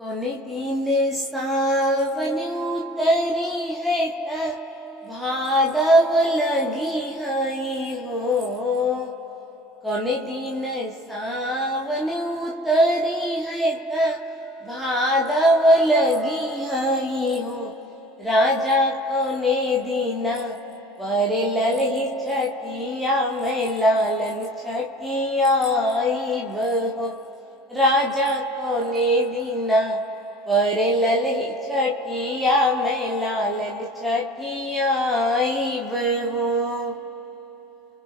कौने दिन सावन उतरी है त भादव लगी हई हो। कौने दिन सावन उतरी है त भादव लगी हई हो। राजा कौने दीना पर ललही छठिया में लालन छठिया आईब हो। राजा कौने दीना पर ललही छठिया में लालन छठिया आईब हो।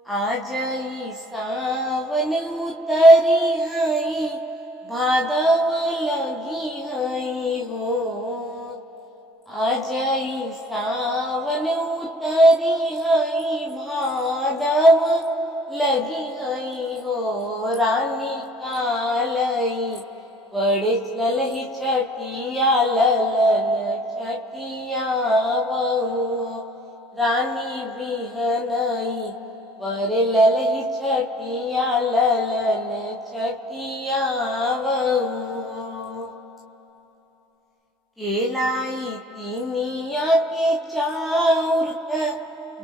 आजई सावन उतरी हई भादव लगी हई हो। आजई सावन उतरी हई भादव लगी हई हो। रानी कालई पड़े ललही छठिया ललन छठिया बहू। रानी बिहनई पर ललही छठिया ललन छठिया बहू। केलाई तिनिया के चाउर का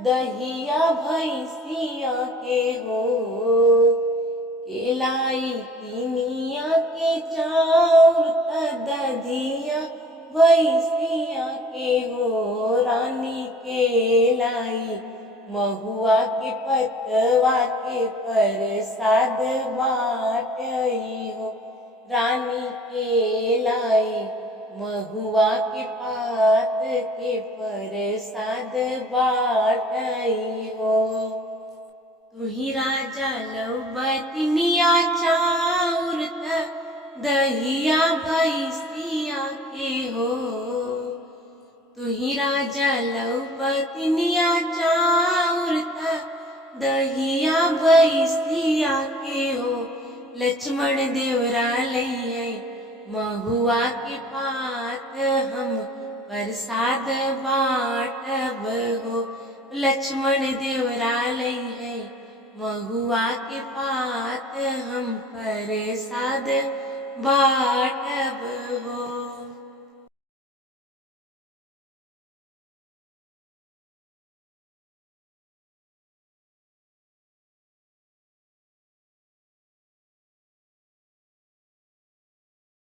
दहिया भैंसिया के हो। केलाई तिनिया के चाउर का दधिया भैंसिया के हो। रानी केलाई महुआ के पतवा के प्रसाद बाटई हो। रानी केलाई महुआ के पात के प्रसाद बाटई हो। तुही राजा लौबतिनिया चाउर त दहिया भैंसिया के हो। तुही राजा लौबतिनिया चाउर त दहिया भैंसिया के हो। लक्ष्मण देवरा लइयै महुआ के पात हम प्रसाद बाटब हो। लक्ष्मण देवरा लइयै महुआ के पात हम प्रसाद बाटब हो।